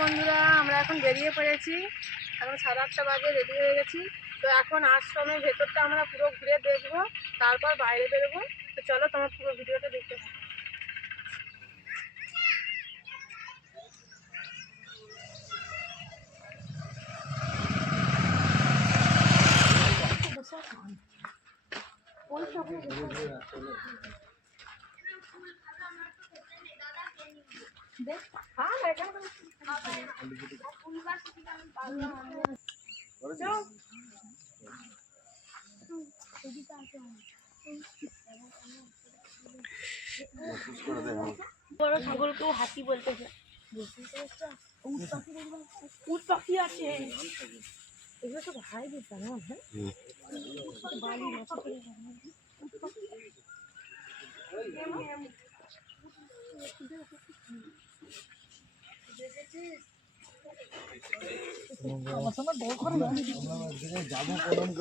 বন্ধুরা, আমরা এখন বেরিয়ে পড়েছি এখন সাড়ে আটটা বাজে রেডি হয়ে গেছি তো এখন আশ্রমের ভেতরটা আমরা পুরো ঘুরে দেখব, তারপর বাইরে বেরোবো তো চলো, তোমার পুরো ভিডিওটা দেখতে থাকো। হ্যাঁ। বড় ছাগলকেও হাতি বলতেছে উট পাখি আছে। এগুলো তো ভাই দিতে না? হ্যাঁ বালি করে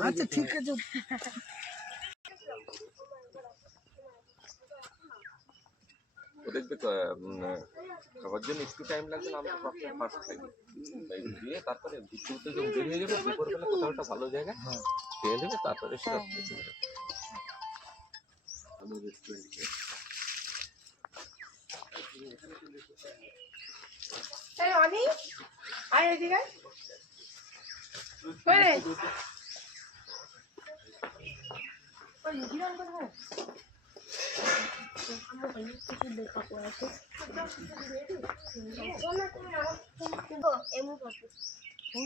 আচ্ছা ঠিক আছে। ওদেরকে তো, খাবার জন্য একটু টাইম লাগবে না আমরা সবসময় ফার্স্ট থাকি দিয়ে তারপরে ঘুরতে যখন বের হয়ে যাবে দুপুরবেলা কোথাও একটা ভালো জায়গা খেয়ে নেবে তারপরে সেটা রেস্টুরেন্টে আয় এদিকে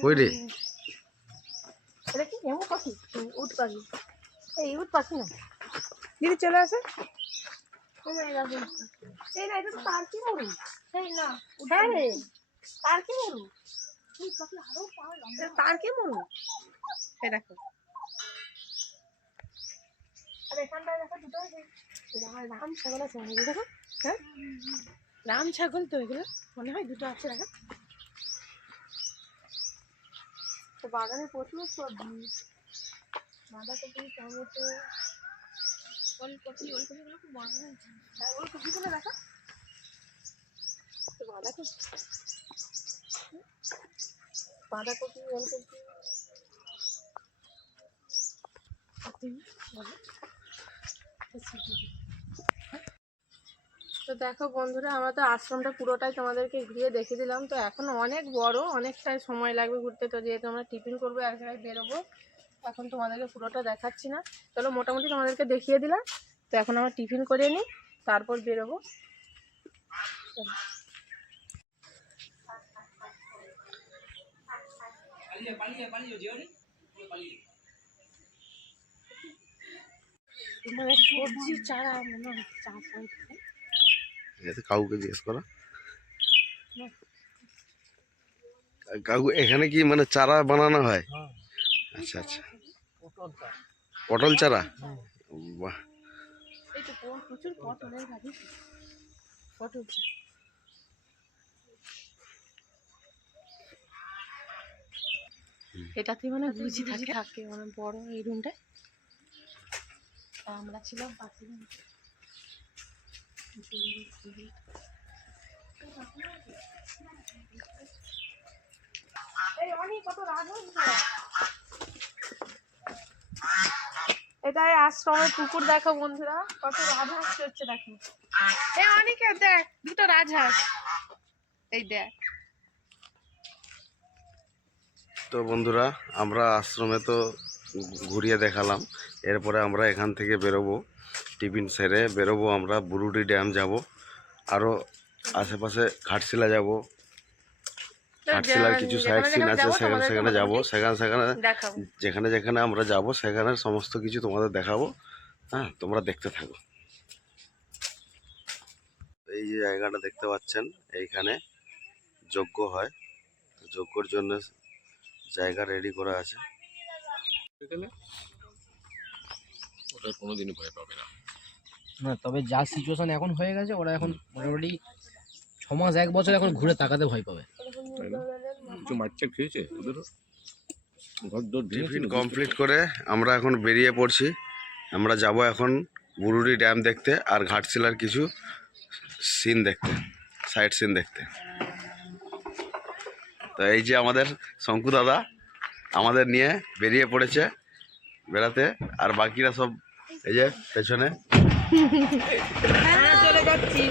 ওই রে এটা কি এমন পাখি উট পাখি এই উট পাখি না দিদি চলে আসে এই না এটা তো তার কি মরু সেই না হ্যাঁ রে তার কি মরু তার কি মরু এই দেখো। রাম ছাগল আছে মনে দেখো। হ্যাঁ? রাম ছাগল তো এগুলো মনে হয় দুটো আছে দেখো। তো বাগানে প্রচুর সবজি। বাঁধাকপি টমেটো। ওলকপি ওলকপিগুলো খুব বড় হয়েছে। হ্যাঁ ওলকপিগুলো দেখো। তো বাঁধাকপি। বাঁধাকপি, ওলকপি। তো দেখো বন্ধুরা, আমরা তো আশ্রমটা পুরোটাই তোমাদেরকে ঘুরিয়ে দেখে দিলাম। তো এখন অনেক বড়, অনেকটাই সময় লাগবে ঘুরতে। তো যেহেতু আমরা টিফিন করব, এক জায়গায় বেরোবো, এখন তোমাদেরকে পুরোটা দেখাচ্ছি না। চলো মোটামুটি তোমাদেরকে দেখিয়ে দিলাম। তো এখন আমরা টিফিন করে নিই, তারপর বেরোবো। চলো। মানে সবজি চারা মনে হয় চাষ হয় এখানে। কাউকে জিজ্ঞেস করা। কাকু এখানে কি মানে চারা বানানো হয়? আচ্ছা আচ্ছা। পটল চারা। বাহ। এই তো প- প্রচুর পটলের গাড়ি পটল চাষ। এটাতে মানে গুজি থাকে। থাকে মানে বড় এই রুমটায় আমরা ছিলাম পাশে এ। এটাই আশ্রমের পুকুর দেখো বন্ধুরা কত রাজহাঁস চড়ছে দেখো। এই অনেকে দেখ দুটো রাজহাঁস এই দেখ। তো বন্ধুরা আমরা আশ্রমে তো ঘুরিয়ে দেখালাম। এরপরে আমরা এখান থেকে বেরোবো টিফিন সেরে বেরোবো আমরা বুরুডি ড্যাম যাব আরও আশেপাশে ঘাটশিলা যাব। ঘাটশিলার কিছু সাইড সিন আছে সেখানে সেখানে যাব সেখানে সেখানে যেখানে যেখানে আমরা যাব সেখানে সমস্ত কিছু তোমাদের দেখাবো। হ্যাঁ তোমরা দেখতে থাকো। এই যে জায়গাটা দেখতে পাচ্ছেন এইখানে যজ্ঞ হয়। যজ্ঞর জন্য জায়গা রেডি করা আছে। ওটা কোনোদিনই ভয় পাবে না। না তবে যা সিচুয়েশন এখন হয়ে গেছে ওরা এখন মোটামুটি ছ মাস এক বছর এখন ঘুরে তাকাতে ভয় পাবে। তাই না? কিছু মারচার খেয়েছে? ওদেরও? টিফিন কমপ্লিট করে আমরা এখন বেরিয়ে পড়ছি। আমরা যাব এখন বুরুডি ড্যাম দেখতে আর ঘাটশিলার কিছু সিন দেখতে সাইড সিন দেখতে। তো এই যে আমাদের শঙ্কু দাদা আমাদের নিয়ে বেরিয়ে পড়েছে বেড়াতে, আর বাকিরা সব এই যে পেছনে। হ্যাঁ চলে যাচ্ছি।